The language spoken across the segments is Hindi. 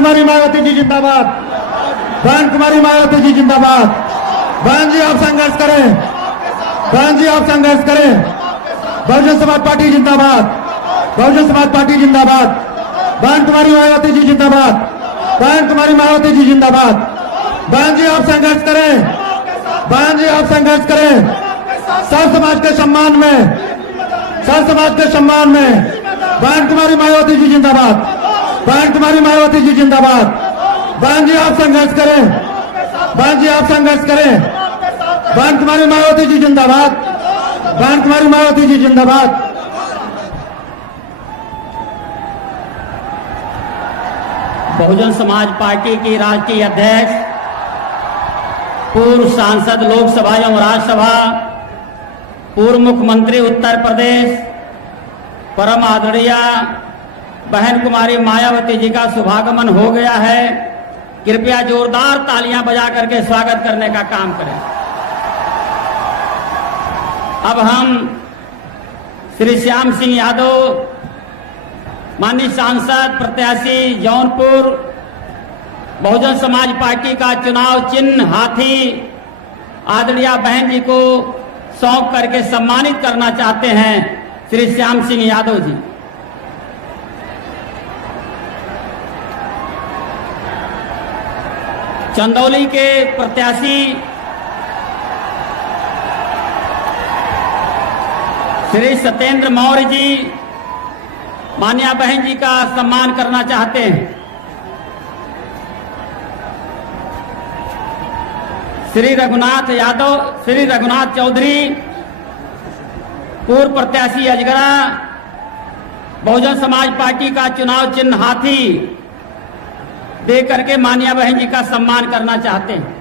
कुमारी मायावती जी जिंदाबाद। बहन कुमारी मायावती जी जिंदाबाद। बहन जी आप संघर्ष करें, बहन जी आप संघर्ष करें। बहुजन समाज पार्टी जिंदाबाद, बहुजन समाज पार्टी जिंदाबाद। बहन कुमारी मायावती जी जिंदाबाद, बहन कुमारी मायावती जी जिंदाबाद। बहन जी आप संघर्ष करें, बहन जी आप संघर्ष करें। सब समाज के सम्मान में, सब समाज के सम्मान में बहन कुमारी मायावती जी जिंदाबाद, बहन कुमारी मायावती जी जिंदाबाद। बहन जी आप संघर्ष करें, बहन जी आप संघर्ष करें। बहन कुमारी मायावती जी जिंदाबाद, बहन कुमारी मायावती जी जिंदाबाद। बहुजन समाज पार्टी की राष्ट्रीय अध्यक्ष, पूर्व सांसद लोकसभा एवं राज्यसभा, पूर्व मुख्यमंत्री उत्तर प्रदेश, परम आदरणीय बहन कुमारी मायावती जी का शुभागमन हो गया है। कृपया जोरदार तालियां बजा करके स्वागत करने का काम करें। अब हम श्री श्याम सिंह यादव, माननीय सांसद प्रत्याशी जौनपुर, बहुजन समाज पार्टी का चुनाव चिन्ह हाथी आदरणीय बहन जी को सौंप करके सम्मानित करना चाहते हैं। श्री श्याम सिंह यादव जी। चंदौली के प्रत्याशी श्री सत्येंद्र मौर्य जी मान्या बहन जी का सम्मान करना चाहते हैं। श्री रघुनाथ यादव, श्री रघुनाथ चौधरी, पूर्व प्रत्याशी अजगरा, बहुजन समाज पार्टी का चुनाव चिन्ह हाथी दे करके मान्या बहन जी का सम्मान करना चाहते हैं।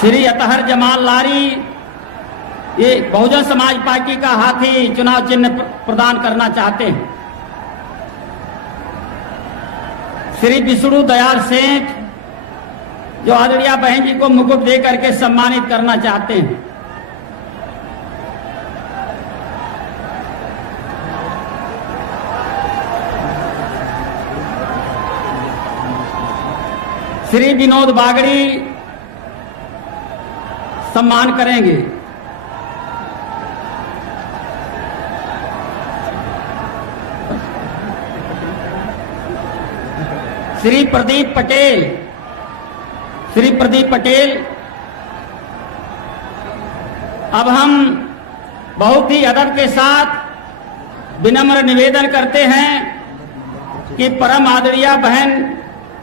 श्री अतहर जमाल लारी, ये बहुजन समाज पार्टी का हाथी चुनाव चिन्ह प्रदान करना चाहते हैं। श्री विष्णु दयाल सेठ, जो आदरणीय बहन जी को मुकुट दे करके सम्मानित करना चाहते हैं। श्री विनोद बागड़ी सम्मान करेंगे। श्री प्रदीप पटेल, श्री प्रदीप पटेल। अब हम बहुत ही अदब के साथ विनम्र निवेदन करते हैं कि परम आदरणीय बहन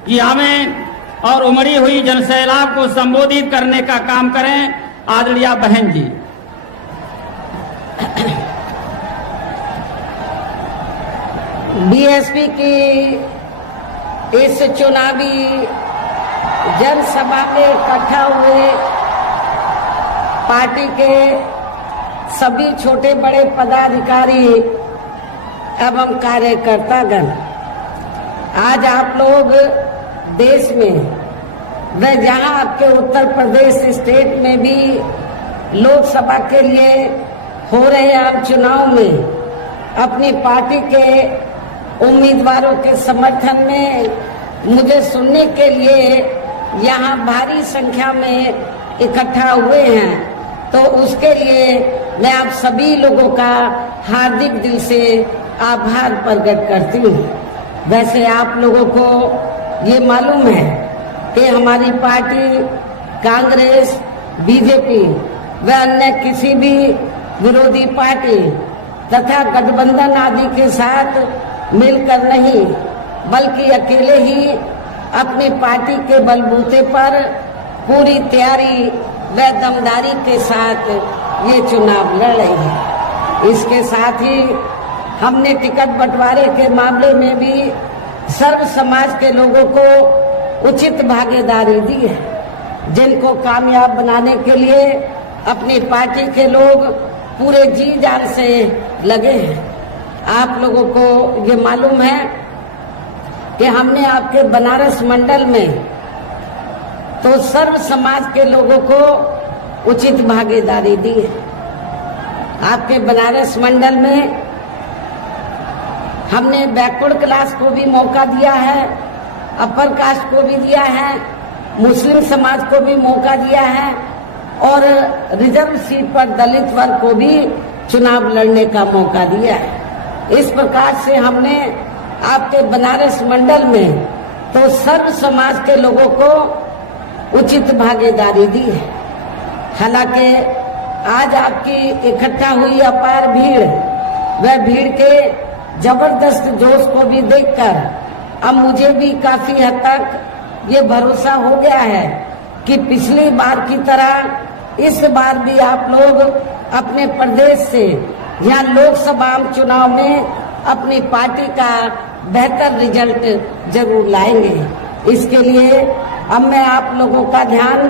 जी हमें और उमड़ी हुई जनसैलाब को संबोधित करने का काम करें। आदरणीय बहन जी। बीएसपी की इस चुनावी जनसभा में इकट्ठा हुए पार्टी के सभी छोटे बड़े पदाधिकारी एवं कार्यकर्तागण, आज आप लोग देश में व जहां आपके उत्तर प्रदेश स्टेट में भी लोकसभा के लिए हो रहे आम चुनाव में अपनी पार्टी के उम्मीदवारों के समर्थन में मुझे सुनने के लिए यहाँ भारी संख्या में इकट्ठा हुए हैं, तो उसके लिए मैं आप सभी लोगों का हार्दिक दिल से आभार प्रकट करती हूँ। वैसे आप लोगों को ये मालूम है कि हमारी पार्टी कांग्रेस, बीजेपी व अन्य किसी भी विरोधी पार्टी तथा गठबंधन आदि के साथ मिलकर नहीं, बल्कि अकेले ही अपनी पार्टी के बलबूते पर पूरी तैयारी व दमदारी के साथ ये चुनाव लड़ रही है। इसके साथ ही हमने टिकट बंटवारे के मामले में भी सर्व समाज के लोगों को उचित भागीदारी दी है, जिनको कामयाब बनाने के लिए अपनी पार्टी के लोग पूरे जी जान से लगे हैं। आप लोगों को ये मालूम है कि हमने आपके बनारस मंडल में तो सर्व समाज के लोगों को उचित भागीदारी दी है। आपके बनारस मंडल में हमने बैकवर्ड क्लास को भी मौका दिया है, अपर कास्ट को भी दिया है, मुस्लिम समाज को भी मौका दिया है और रिजर्व सीट पर दलित वर्ग को भी चुनाव लड़ने का मौका दिया है। इस प्रकार से हमने आपके बनारस मंडल में तो सर्व समाज के लोगों को उचित भागीदारी दी है। हालांकि आज आपकी इकट्ठा हुई अपार भीड़, वह भीड़ के जबरदस्त जोश को भी देखकर अब मुझे भी काफी हद तक ये भरोसा हो गया है कि पिछली बार की तरह इस बार भी आप लोग अपने प्रदेश से यहाँ लोकसभा चुनाव में अपनी पार्टी का बेहतर रिजल्ट जरूर लाएंगे। इसके लिए अब मैं आप लोगों का ध्यान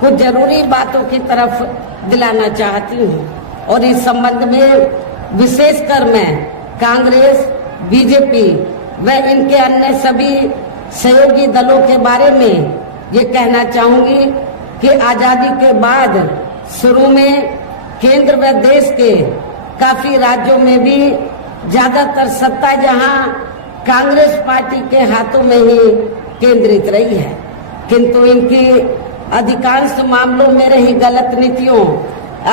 कुछ जरूरी बातों की तरफ दिलाना चाहती हूँ और इस संबंध में विशेषकर मैं कांग्रेस, बीजेपी व इनके अन्य सभी सहयोगी दलों के बारे में ये कहना चाहूंगी कि आजादी के बाद शुरू में केंद्र व देश के काफी राज्यों में भी ज्यादातर सत्ता जहां कांग्रेस पार्टी के हाथों में ही केंद्रित रही है, किंतु इनकी अधिकांश मामलों में रही गलत नीतियों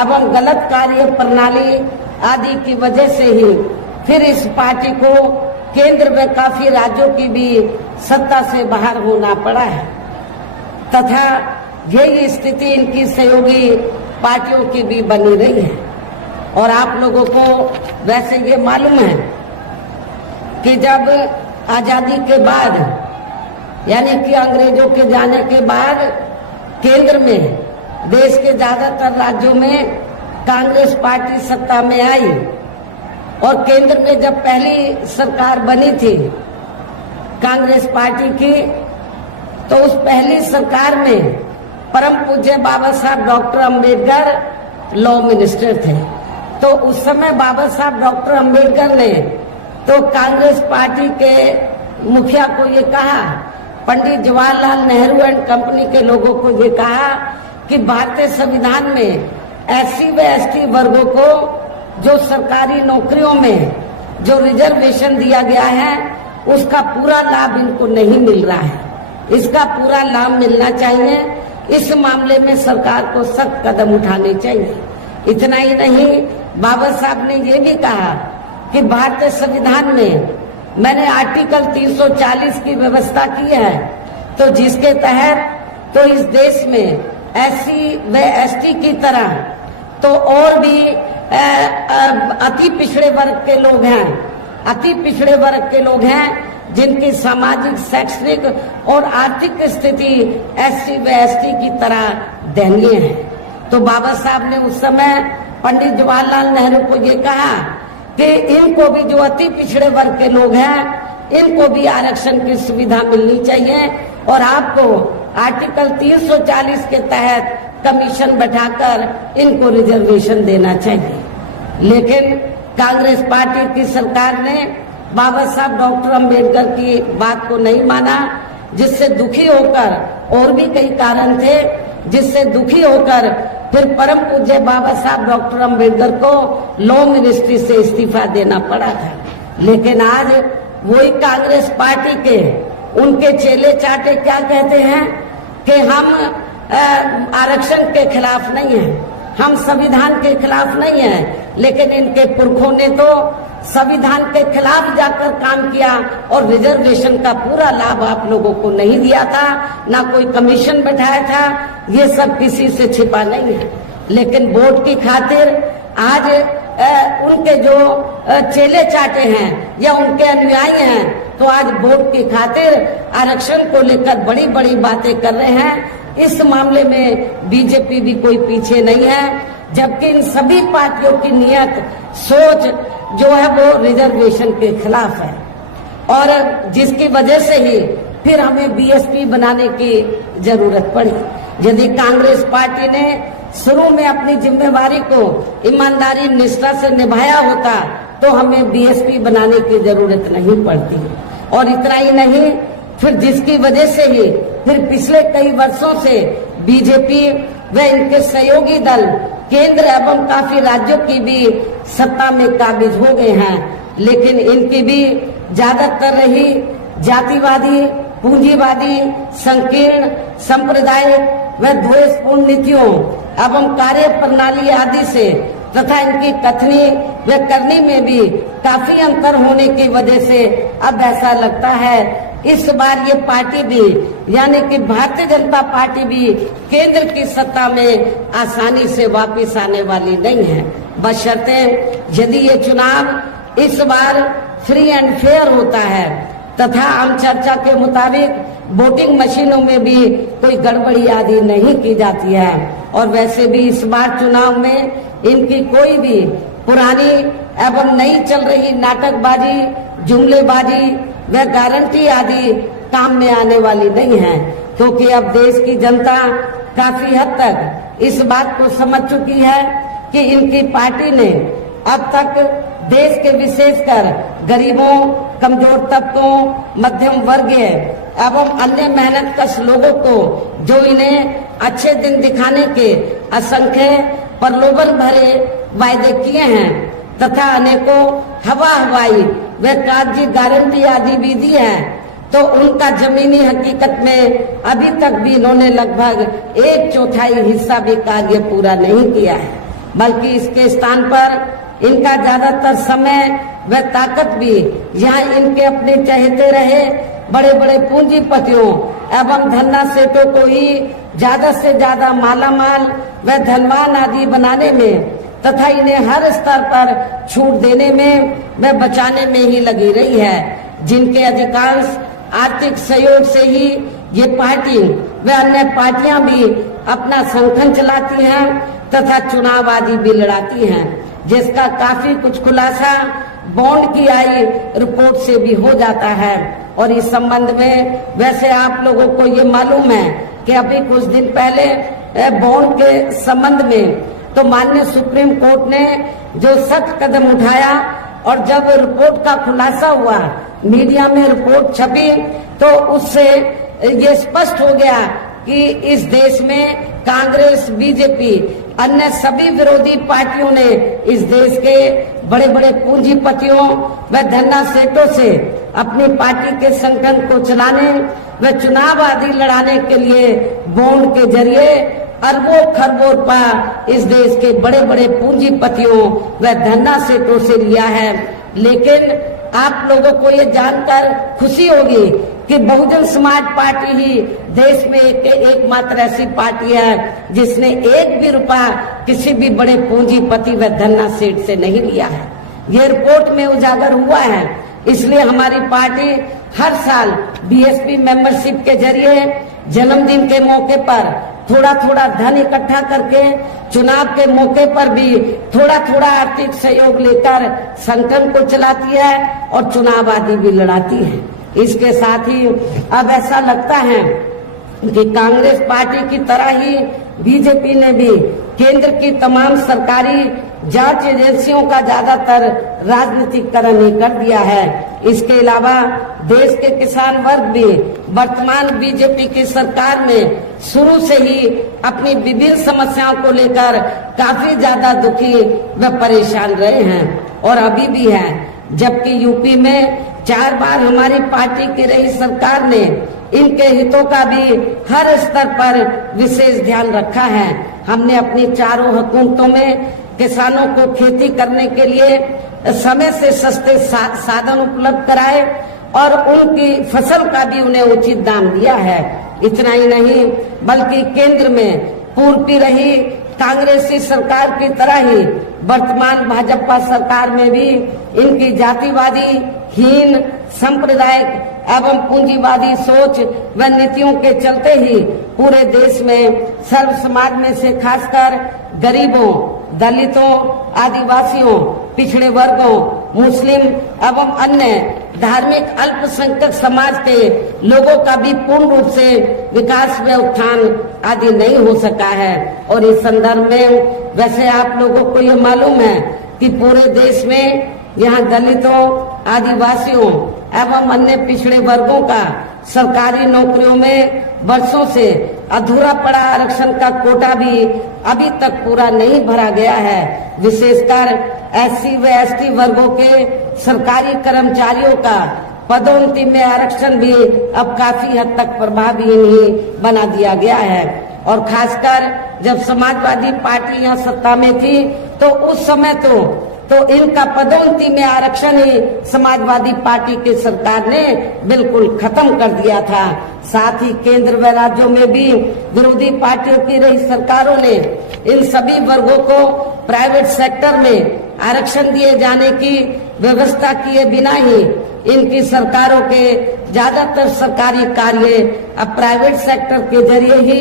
एवं गलत कार्य प्रणाली आदि की वजह से ही फिर इस पार्टी को केंद्र में काफी राज्यों की भी सत्ता से बाहर होना पड़ा है तथा यही स्थिति इनकी सहयोगी पार्टियों की भी बनी रही है। और आप लोगों को वैसे ये मालूम है कि जब आजादी के बाद यानी कि अंग्रेजों के जाने के बाद केंद्र में देश के ज्यादातर राज्यों में कांग्रेस पार्टी सत्ता में आई और केंद्र में जब पहली सरकार बनी थी कांग्रेस पार्टी की, तो उस पहली सरकार में परम पूज्य बाबा साहब डॉक्टर अंबेडकर लॉ मिनिस्टर थे। तो उस समय बाबा साहब डॉक्टर अंबेडकर ने तो कांग्रेस पार्टी के मुखिया को ये कहा, पंडित जवाहरलाल नेहरू एंड कंपनी के लोगों को ये कहा कि भारतीय संविधान में एससी व एसटी वर्गों को जो सरकारी नौकरियों में जो रिजर्वेशन दिया गया है उसका पूरा लाभ इनको नहीं मिल रहा है, इसका पूरा लाभ मिलना चाहिए। इस मामले में सरकार को सख्त कदम उठाने चाहिए। इतना ही नहीं, बाबा साहब ने ये भी कहा कि भारतीय संविधान में मैंने आर्टिकल 340 की व्यवस्था की है, तो जिसके तहत तो इस देश में एससी व एसटी की तरह तो और भी अति पिछड़े वर्ग के लोग हैं, अति पिछड़े वर्ग के लोग हैं जिनकी सामाजिक, शैक्षणिक और आर्थिक स्थिति एससी व एसटी की तरह दयनीय है। तो बाबा साहब ने उस समय पंडित जवाहरलाल नेहरू को ये कहा कि इनको भी, जो अति पिछड़े वर्ग के लोग हैं, इनको भी आरक्षण की सुविधा मिलनी चाहिए और आपको आर्टिकल 340 के तहत कमीशन बैठाकर इनको रिजर्वेशन देना चाहिए। लेकिन कांग्रेस पार्टी की सरकार ने बाबा साहब डॉक्टर अंबेडकर की बात को नहीं माना, जिससे दुखी होकर, और भी कई कारण थे जिससे दुखी होकर फिर परम पूज्य बाबा साहब डॉक्टर अंबेडकर को लॉ मिनिस्ट्री से इस्तीफा देना पड़ा था। लेकिन आज वही कांग्रेस पार्टी के उनके चेले चाटे क्या कहते हैं कि हम आरक्षण के खिलाफ नहीं है, हम संविधान के खिलाफ नहीं है, लेकिन इनके पुरखों ने तो संविधान के खिलाफ जाकर काम किया और रिजर्वेशन का पूरा लाभ आप लोगों को नहीं दिया था, ना कोई कमीशन बैठाया था। ये सब किसी से छिपा नहीं है। लेकिन वोट की खातिर आज उनके जो चेले चाटे हैं या उनके अनुयायी हैं, तो आज वोट की खातिर आरक्षण को लेकर बड़ी बड़ी बातें कर रहे हैं। इस मामले में बीजेपी भी कोई पीछे नहीं है, जबकि इन सभी पार्टियों की नियत, सोच जो है वो रिजर्वेशन के खिलाफ है और जिसकी वजह से ही फिर हमें बीएसपी बनाने की जरूरत पड़ी। यदि कांग्रेस पार्टी ने शुरू में अपनी जिम्मेवारी को ईमानदारी, निष्ठा से निभाया होता तो हमें बीएसपी बनाने की जरूरत नहीं पड़ती। और इतना ही नहीं, फिर जिसकी वजह से ही फिर पिछले कई वर्षों से बीजेपी व इनके सहयोगी दल केंद्र एवं काफी राज्यों की भी सत्ता में काबिज हो गए हैं, लेकिन इनकी भी ज्यादातर रही जातिवादी, पूंजीवादी, संकीर्ण, सांप्रदायिक व द्वेषपूर्ण नीतियों एवं कार्य प्रणाली आदि से तथा इनकी कथनी व करनी में भी काफी अंतर होने की वजह से अब ऐसा लगता है इस बार ये पार्टी भी यानी कि भारतीय जनता पार्टी भी केंद्र की सत्ता में आसानी से वापस आने वाली नहीं है, बशर्ते यदि ये चुनाव इस बार फ्री एंड फेयर होता है तथा आम चर्चा के मुताबिक वोटिंग मशीनों में भी कोई गड़बड़ी आदि नहीं की जाती है। और वैसे भी इस बार चुनाव में इनकी कोई भी पुरानी एवं नई चल रही नाटकबाजी, जुमलेबाजी व गारंटी आदि काम में आने वाली नहीं है, क्योंकि अब देश की जनता काफी हद तक इस बात को समझ चुकी है कि इनकी पार्टी ने अब तक देश के विशेषकर गरीबों, कमजोर तबकों, मध्यम वर्गीय एवं अन्य मेहनतकश लोगों को जो इन्हें अच्छे दिन दिखाने के असंख्य प्रलोभन भरे वायदे किए हैं तथा अनेकों हवाई व कागजी गारंटी आदि भी दी है, तो उनका जमीनी हकीकत में अभी तक भी इन्होंने लगभग 1/4 हिस्सा भी कार्य पूरा नहीं किया है, बल्कि इसके स्थान पर इनका ज्यादातर समय व ताकत भी यहाँ इनके अपने चहेते रहे बड़े बड़े पूंजीपतियों एवं धन्ना सेठों को ही ज्यादा से ज्यादा मालामाल व धनवान आदि बनाने में तथा इन्हें हर स्तर पर छूट देने में व बचाने में ही लगी रही है, जिनके अधिकांश आर्थिक सहयोग से ही ये पार्टी व अन्य पार्टियां भी अपना संगठन चलाती हैं तथा चुनाव आदि भी लड़ाती हैं, जिसका काफी कुछ खुलासा बॉन्ड की आई रिपोर्ट से भी हो जाता है। और इस संबंध में वैसे आप लोगों को ये मालूम है कि अभी कुछ दिन पहले बॉन्ड के संबंध में तो माननीय सुप्रीम कोर्ट ने जो सख्त कदम उठाया और जब रिपोर्ट का खुलासा हुआ, मीडिया में रिपोर्ट छपी, तो उससे ये स्पष्ट हो गया कि इस देश में कांग्रेस, बीजेपी, अन्य सभी विरोधी पार्टियों ने इस देश के बड़े बड़े पूंजीपतियों व धन्ना सेठों से अपनी पार्टी के संगठन को चलाने व चुनाव आदि लड़ाने के लिए बॉन्ड के जरिए अरबों खरबों रुपया इस देश के बड़े बड़े पूंजीपतियों व धन्ना सेठों से लिया है। लेकिन आप लोगों को ये जानकर खुशी होगी कि बहुजन समाज पार्टी ही देश में एकमात्र ऐसी पार्टी है जिसने एक भी रुपया किसी भी बड़े पूंजीपति व धन्ना सेठ से नहीं लिया है। ये रिपोर्ट में उजागर हुआ है, इसलिए हमारी पार्टी हर साल बीएसपी मेंबरशिप के जरिए जन्मदिन के मौके पर थोड़ा थोड़ा धन इकट्ठा करके चुनाव के मौके पर भी थोड़ा थोड़ा आर्थिक सहयोग लेकर संगठन को चलाती है और चुनाव आदि भी लड़ाती है। इसके साथ ही अब ऐसा लगता है कि कांग्रेस पार्टी की तरह ही बीजेपी ने भी केंद्र की तमाम सरकारी जांच एजेंसियों का ज्यादातर राजनीतिकरण ही कर दिया है। इसके अलावा देश के किसान वर्ग भी वर्तमान बीजेपी की सरकार में शुरू से ही अपनी विभिन्न समस्याओं को लेकर काफी ज्यादा दुखी व परेशान रहे हैं और अभी भी है, जबकि यूपी में 4 बार हमारी पार्टी की रही सरकार ने इनके हितों का भी हर स्तर पर विशेष ध्यान रखा है। हमने अपनी चारों हुकूमतों में किसानों को खेती करने के लिए समय से सस्ते साधन उपलब्ध कराए और उनकी फसल का भी उन्हें उचित दाम दिया है। इतना ही नहीं बल्कि केंद्र में पूर्व रही कांग्रेसी सरकार की तरह ही वर्तमान भाजपा सरकार में भी इनकी जातिवादी, हीन, सांप्रदायिक एवं पूंजीवादी सोच व नीतियों के चलते ही पूरे देश में सर्व समाज में से खासकर गरीबों, दलितों, आदिवासियों, पिछड़े वर्गों, मुस्लिम एवं अन्य धार्मिक अल्पसंख्यक समाज के लोगों का भी पूर्ण रूप से विकास व उत्थान आदि नहीं हो सका है। और इस संदर्भ में वैसे आप लोगों को ये मालूम है कि पूरे देश में यहाँ दलितों, आदिवासियों एवं अन्य पिछड़े वर्गों का सरकारी नौकरियों में वर्षों से अधूरा पड़ा आरक्षण का कोटा भी अभी तक पूरा नहीं भरा गया है। विशेषकर एससी व एसटी वर्गों के सरकारी कर्मचारियों का पदोन्नति में आरक्षण भी अब काफी हद तक प्रभावी ही बना दिया गया है। और खासकर जब समाजवादी पार्टी यहाँ सत्ता में थी तो उस समय तो इनका पदोन्नति में आरक्षण ही समाजवादी पार्टी की सरकार ने बिल्कुल खत्म कर दिया था। साथ ही केंद्र व राज्यों में भी विरोधी पार्टियों की रही सरकारों ने इन सभी वर्गों को प्राइवेट सेक्टर में आरक्षण दिए जाने की व्यवस्था किए बिना ही इनकी सरकारों के ज्यादातर सरकारी कार्य अब प्राइवेट सेक्टर के जरिए ही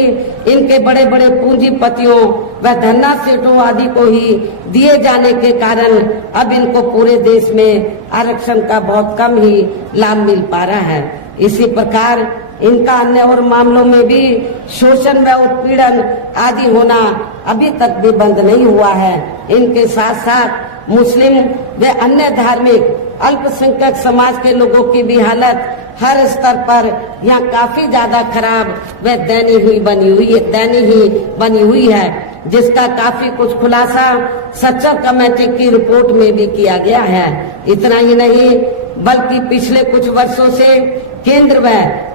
इनके बड़े बड़े पूंजीपतियों व धन्ना सेठों आदि को ही दिए जाने के कारण अब इनको पूरे देश में आरक्षण का बहुत कम ही लाभ मिल पा रहा है। इसी प्रकार इनका अन्य और मामलों में भी शोषण व उत्पीड़न आदि होना अभी तक भी बंद नहीं हुआ है। इनके साथ साथ मुस्लिम व अन्य धार्मिक अल्पसंख्यक समाज के लोगों की भी हालत हर स्तर पर यहाँ काफी ज्यादा खराब व दयनीय बनी हुई है, जिसका काफी कुछ खुलासा सच्चर कमेटी की रिपोर्ट में भी किया गया है। इतना ही नहीं बल्कि पिछले कुछ वर्षों से केंद्र व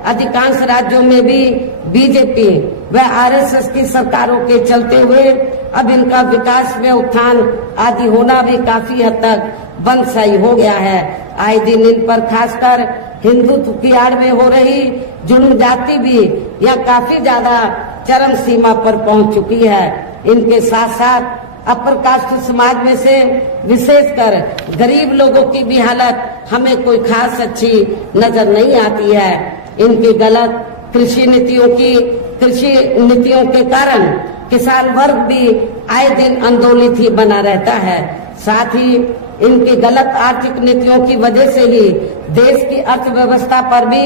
अधिकांश राज्यों में भी बीजेपी व आरएसएस की सरकारों के चलते हुए अब इनका विकास में उत्थान आदि होना भी काफी हद तक बंद सही हो गया है। आए दिन इन पर खासकर हिंदुत्व की आड़ में हो रही जुल्म जाति भी यह काफी ज्यादा चरम सीमा पर पहुंच चुकी है। इनके साथ साथ अपर कास्ट समाज में से विशेषकर गरीब लोगों की भी हालत हमें कोई खास अच्छी नजर नहीं आती है। इनकी गलत कृषि नीतियों के कारण किसान वर्ग भी आए दिन आंदोलित ही बना रहता है। साथ ही इनकी गलत आर्थिक नीतियों की वजह से ही देश की अर्थव्यवस्था पर भी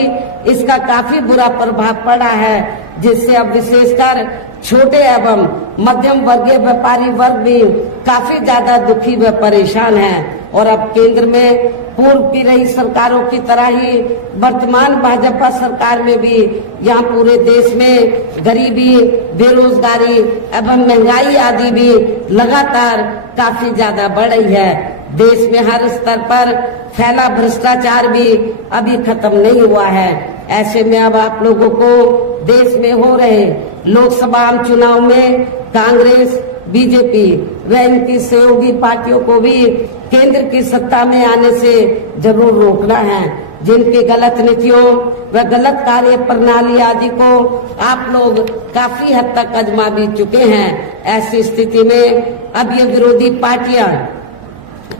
इसका काफी बुरा प्रभाव पड़ा है, जिससे अब विशेषकर छोटे एवं मध्यम वर्गीय व्यापारी वर्ग भी काफी ज्यादा दुखी व परेशान हैं। और अब केंद्र में पूर्व की रही सरकारों की तरह ही वर्तमान भाजपा सरकार में भी यहाँ पूरे देश में गरीबी, बेरोजगारी एवं महंगाई आदि भी लगातार काफी ज्यादा बढ़ रही है। देश में हर स्तर पर फैला भ्रष्टाचार भी अभी खत्म नहीं हुआ है। ऐसे में अब आप लोगों को देश में हो रहे लोकसभा आम चुनाव में कांग्रेस, बीजेपी व इनकी सहयोगी पार्टियों को भी केंद्र की सत्ता में आने से जरूर रोकना है। जिनकी गलत नीतियों व गलत कार्य प्रणाली आदि को आप लोग काफी हद तक आजमा भी चुके हैं। ऐसी स्थिति में अब ये विरोधी पार्टियां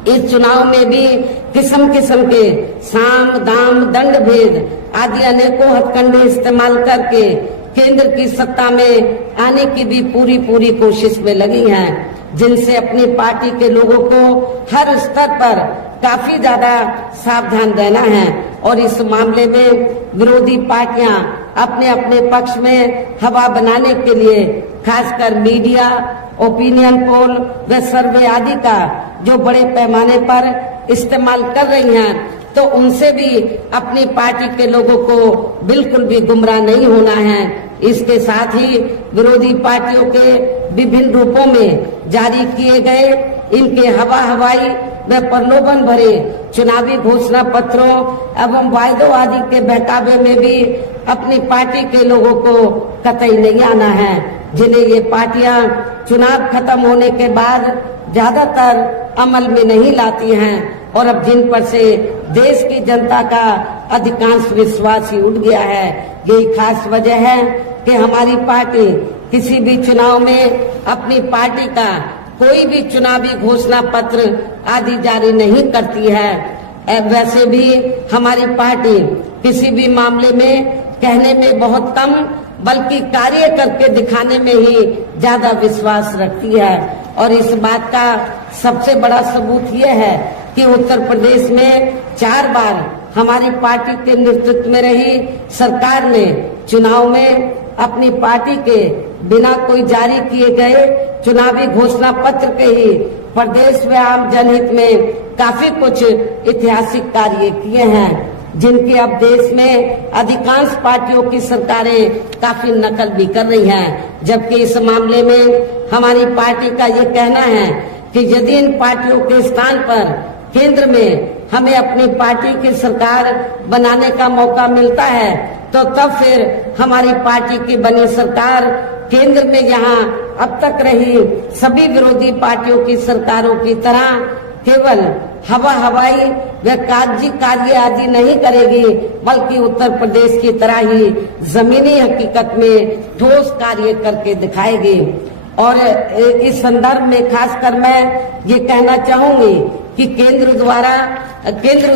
इस चुनाव में भी किस्म किस्म के साम दाम दंड भेद आदि अनेकों हथकंडे इस्तेमाल करके केंद्र की सत्ता में आने की भी पूरी कोशिश में लगी हैं, जिनसे अपनी पार्टी के लोगों को हर स्तर पर काफी ज्यादा सावधान रहना है। और इस मामले में विरोधी पार्टियां अपने अपने पक्ष में हवा बनाने के लिए खासकर मीडिया, ओपिनियन पोल व सर्वे आदि का जो बड़े पैमाने पर इस्तेमाल कर रही हैं, तो उनसे भी अपनी पार्टी के लोगों को बिल्कुल भी गुमराह नहीं होना है। इसके साथ ही विरोधी पार्टियों के विभिन्न रूपों में जारी किए गए इनके हवाई व प्रलोभन भरे चुनावी घोषणा पत्रों एवं वायदों आदि के बहकावे में भी अपनी पार्टी के लोगों को कतई नहीं आना है, जिन्हें ये पार्टियां चुनाव खत्म होने के बाद ज्यादातर अमल में नहीं लाती हैं और अब जिन पर से देश की जनता का अधिकांश विश्वास ही उठ गया है। यही खास वजह है कि हमारी पार्टी किसी भी चुनाव में अपनी पार्टी का कोई भी चुनावी घोषणा पत्र आदि जारी नहीं करती है। वैसे भी हमारी पार्टी किसी भी मामले में कहने में बहुत कम बल्कि कार्य करके दिखाने में ही ज्यादा विश्वास रखती है। और इस बात का सबसे बड़ा सबूत ये है कि उत्तर प्रदेश में 4 बार हमारी पार्टी के नेतृत्व में रही सरकार ने चुनाव में अपनी पार्टी के बिना कोई जारी किए गए चुनावी घोषणा पत्र के ही प्रदेश व आम जनहित में काफी कुछ ऐतिहासिक कार्य किए हैं। जिनकी अब देश में अधिकांश पार्टियों की सरकारें काफी नकल भी कर रही हैं, जबकि इस मामले में हमारी पार्टी का ये कहना है कि यदि इन पार्टियों के स्थान पर केंद्र में हमें अपनी पार्टी की सरकार बनाने का मौका मिलता है तो तब फिर हमारी पार्टी की बनी सरकार केंद्र में यहाँ अब तक रही सभी विरोधी पार्टियों की सरकारों की तरह केवल हवाई व कागजी कार्य आदि नहीं करेगी, बल्कि उत्तर प्रदेश की तरह ही जमीनी हकीकत में ठोस कार्य करके दिखाएगी। और इस संदर्भ में खासकर मैं ये कहना चाहूंगी कि केंद्र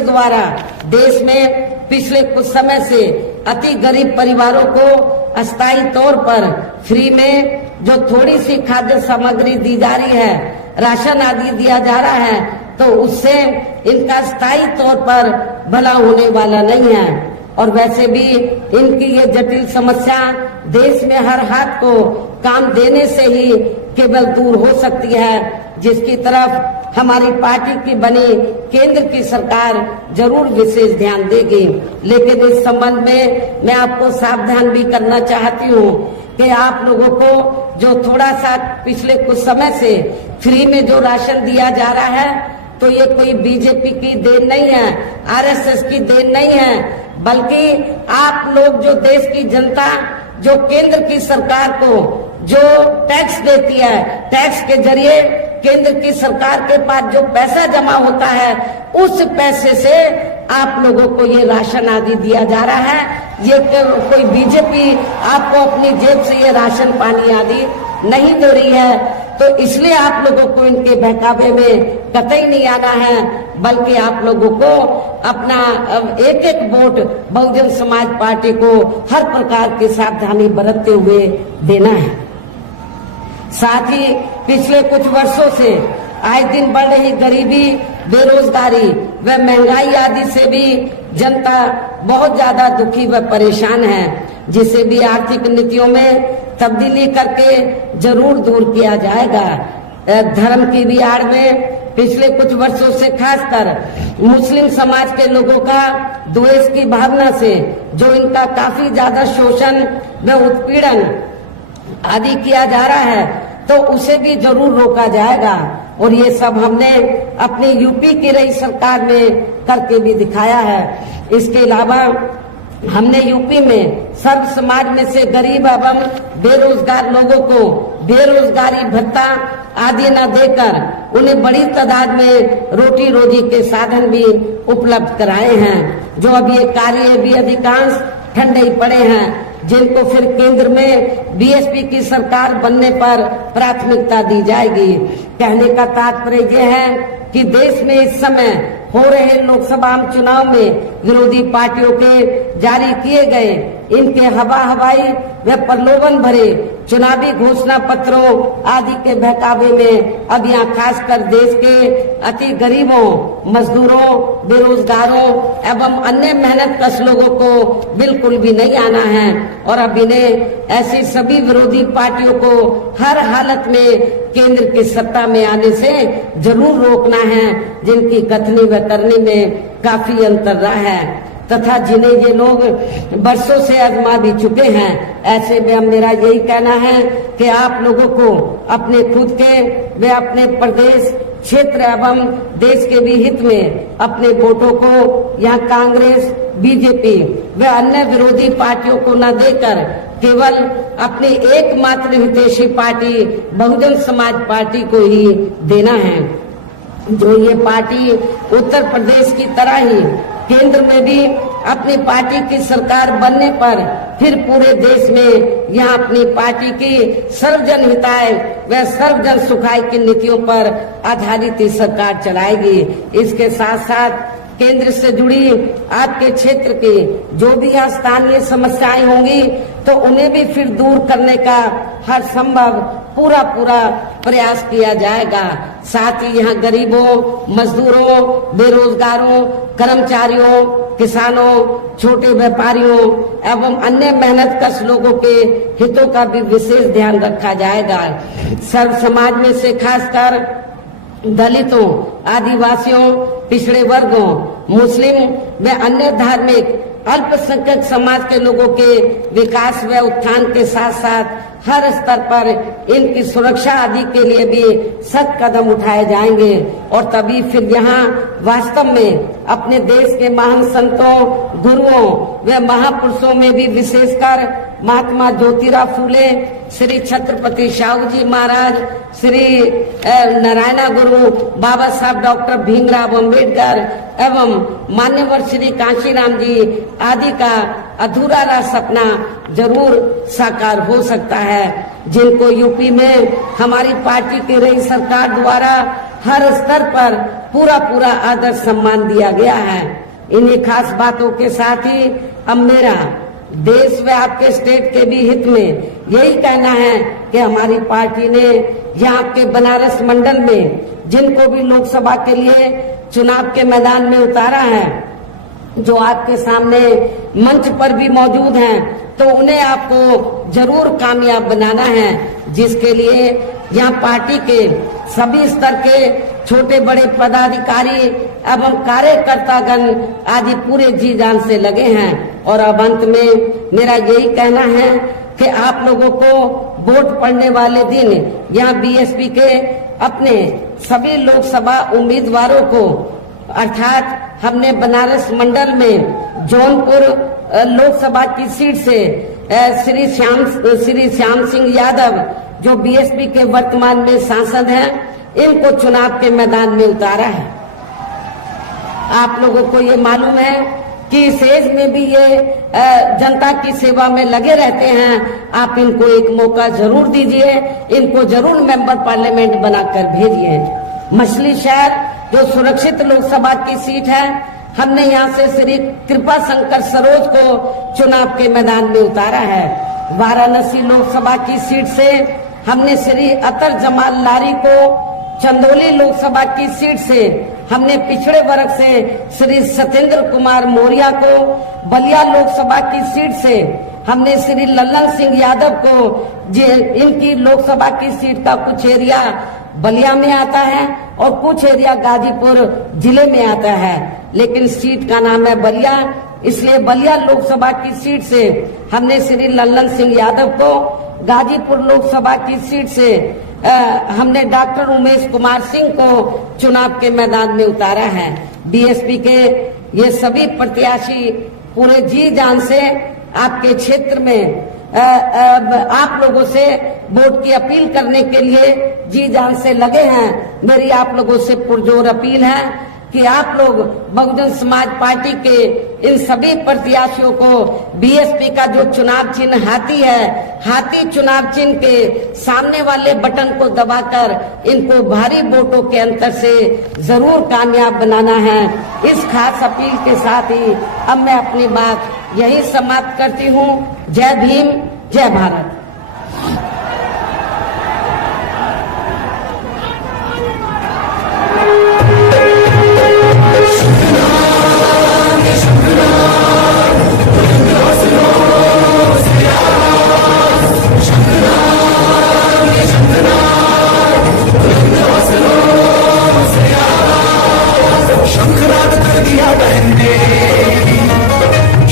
द्वारा देश में पिछले कुछ समय से अति गरीब परिवारों को अस्थायी तौर पर फ्री में जो थोड़ी सी खाद्य सामग्री दी जा रही है, राशन आदि दिया जा रहा है, तो उससे इनका स्थायी तौर पर भला होने वाला नहीं है। और वैसे भी इनकी ये जटिल समस्या देश में हर हाथ को काम देने से ही केवल दूर हो सकती है, जिसकी तरफ हमारी पार्टी की बनी केंद्र की सरकार जरूर विशेष ध्यान देगी। लेकिन इस संबंध में मैं आपको सावधान भी करना चाहती हूँ कि आप लोगों को जो थोड़ा सा पिछले कुछ समय से फ्री में जो राशन दिया जा रहा है, तो ये कोई बीजेपी की देन नहीं है, आरएसएस की देन नहीं है, बल्कि आप लोग जो देश की जनता जो केंद्र की सरकार को जो टैक्स देती है, टैक्स के जरिए केंद्र की सरकार के पास जो पैसा जमा होता है, उस पैसे से आप लोगों को ये राशन आदि दिया जा रहा है। ये कोई बीजेपी आपको अपनी जेब से ये राशन पानी आदि नहीं दे रही है। तो इसलिए आप लोगों को इनके बहकावे में कतई नहीं आना है, बल्कि आप लोगों को अपना एक एक वोट बहुजन समाज पार्टी को हर प्रकार की सावधानी बरतते हुए देना है। साथ ही पिछले कुछ वर्षों से आए दिन बढ़ रही गरीबी, बेरोजगारी व महंगाई आदि से भी जनता बहुत ज्यादा दुखी व परेशान है, जिसे भी आर्थिक नीतियों में तब्दीली करके जरूर दूर किया जाएगा। धर्म की भी आड़ में पिछले कुछ वर्षों से खासकर मुस्लिम समाज के लोगों का द्वेष की भावना से जो इनका काफी ज्यादा शोषण व उत्पीड़न आदि किया जा रहा है, तो उसे भी जरूर रोका जाएगा। और ये सब हमने अपनी यूपी की रही सरकार में करके भी दिखाया है। इसके अलावा हमने यूपी में सर्व समाज में से गरीब एवं बेरोजगार लोगों को बेरोजगारी भत्ता आदि न देकर उन्हें बड़ी तादाद में रोटी रोजी के साधन भी उपलब्ध कराए हैं, जो अब ये कार्य भी अधिकांश ठंडे ही पड़े हैं, जिनको फिर केंद्र में बीएसपी की सरकार बनने पर प्राथमिकता दी जाएगी। कहने का तात्पर्य यह है कि देश में इस समय हो रहे लोकसभा चुनाव में विरोधी पार्टियों के जारी किए गए इनके हवाई व प्रलोभन भरे चुनावी घोषणा पत्रों आदि के बहकावे में अब यहाँ खासकर देश के अति गरीबों, मजदूरों, बेरोजगारों एवं अन्य मेहनत कश लोगों को बिल्कुल भी नहीं आना है। और अब इन्हें ऐसी सभी विरोधी पार्टियों को हर हालत में केंद्र की सत्ता में आने से जरूर रोकना है, जिनकी कथनी व करनी में काफी अंतर रहा है तथा जिन्हें ये लोग बरसों से आजमा भी चुके हैं। ऐसे में मेरा यही कहना है कि आप लोगों को अपने खुद के व अपने प्रदेश क्षेत्र एवं देश के भी हित में अपने वोटों को यहाँ कांग्रेस, बीजेपी व अन्य विरोधी पार्टियों को न देकर केवल अपनी एकमात्र हितैषी पार्टी बहुजन समाज पार्टी को ही देना है, जो ये पार्टी उत्तर प्रदेश की तरह ही केंद्र में भी अपनी पार्टी की सरकार बनने पर फिर पूरे देश में यहाँ अपनी पार्टी की सर्वजन हिताय व सर्वजन सुखाय की नीतियों पर आधारित सरकार चलाएगी। इसके साथ साथ केंद्र से जुड़ी आपके क्षेत्र की जो भी यहाँ स्थानीय समस्याएं होंगी तो उन्हें भी फिर दूर करने का हर संभव पूरा प्रयास किया जाएगा। साथ ही यहाँ गरीबों, मजदूरों, बेरोजगारों, कर्मचारियों, किसानों, छोटे व्यापारियों एवं अन्य मेहनत कश लोगों के हितों का भी विशेष ध्यान रखा जाएगा। सर्व समाज में से खासकर दलितों, आदिवासियों, पिछड़े वर्गों मुस्लिम व अन्य धार्मिक अल्पसंख्यक समाज के लोगों के विकास व उत्थान के साथ साथ हर स्तर पर इनकी सुरक्षा आदि के लिए भी सख्त कदम उठाए जाएंगे और तभी फिर यहाँ वास्तव में अपने देश के महान संतों, गुरुओं व महापुरुषों में भी विशेषकर महात्मा ज्योतिराव फूले, श्री छत्रपति शाहू जी महाराज, श्री नारायण गुरु बाबा साहब डॉक्टर भीमराव अंबेडकर एवं मान्यवर श्री कांशीराम जी आदि का अधूरा रहा सपना जरूर साकार हो सकता है, जिनको यूपी में हमारी पार्टी की रही सरकार द्वारा हर स्तर पर पूरा आदर सम्मान दिया गया है। इन्हीं खास बातों के साथ ही अब मेरा देश व आपके स्टेट के भी हित में यही कहना है कि हमारी पार्टी ने यहाँ के बनारस मंडल में जिनको भी लोकसभा के लिए चुनाव के मैदान में उतारा है, जो आपके सामने मंच पर भी मौजूद हैं, तो उन्हें आपको जरूर कामयाब बनाना है, जिसके लिए यहाँ पार्टी के सभी स्तर के छोटे बड़े पदाधिकारी एवं कार्यकर्तागण आदि पूरे जी जान से लगे हैं। और अब अंत में मेरा यही कहना है कि आप लोगों को वोट पड़ने वाले दिन यहाँ बीएसपी के अपने सभी लोकसभा उम्मीदवारों को, अर्थात हमने बनारस मंडल में जौनपुर लोकसभा की सीट से श्री श्याम सिंह यादव जो बीएसपी के वर्तमान में सांसद हैं, इनको चुनाव के मैदान में उतारा है। आप लोगों को ये मालूम है कि इस एज में भी ये जनता की सेवा में लगे रहते हैं। आप इनको एक मौका जरूर दीजिए, इनको जरूर मेंबर पार्लियामेंट बनाकर भेजिए। मछली शहर जो सुरक्षित लोकसभा की सीट है, हमने यहाँ से श्री कृपा शंकर सरोज को चुनाव के मैदान में उतारा है। वाराणसी लोकसभा की सीट से हमने श्री अतर जमाल लारी को, चंदौली लोकसभा की सीट से हमने पिछड़े वर्ग से श्री सत्येंद्र कुमार मौर्य को, बलिया लोकसभा की सीट से हमने श्री लल्लन सिंह यादव को, इनकी लोकसभा की सीट का कुछ एरिया बलिया में आता है और कुछ एरिया गाजीपुर जिले में आता है, लेकिन सीट का नाम है बलिया, इसलिए बलिया लोकसभा की सीट से हमने श्री लल्लन सिंह यादव को, गाजीपुर लोकसभा की सीट से हमने डॉक्टर उमेश कुमार सिंह को चुनाव के मैदान में उतारा है। बीएसपी के ये सभी प्रत्याशी पूरे जी जान से आपके क्षेत्र में आप लोगों से वोट की अपील करने के लिए जी जान से लगे हैं। मेरी आप लोगों से पुरजोर अपील है कि आप लोग बहुजन समाज पार्टी के इन सभी प्रत्याशियों को बीएसपी का जो चुनाव चिन्ह हाथी है, हाथी चुनाव चिन्ह के सामने वाले बटन को दबाकर इनको भारी वोटों के अंतर से जरूर कामयाब बनाना है। इस खास अपील के साथ ही अब मैं अपनी बात यही समाप्त करती हूँ। जय भीम, जय भारत।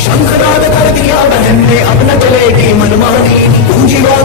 शंखनाद कर दिया बहन ने, अब न चलेगी मनमानी, पूंजीवाद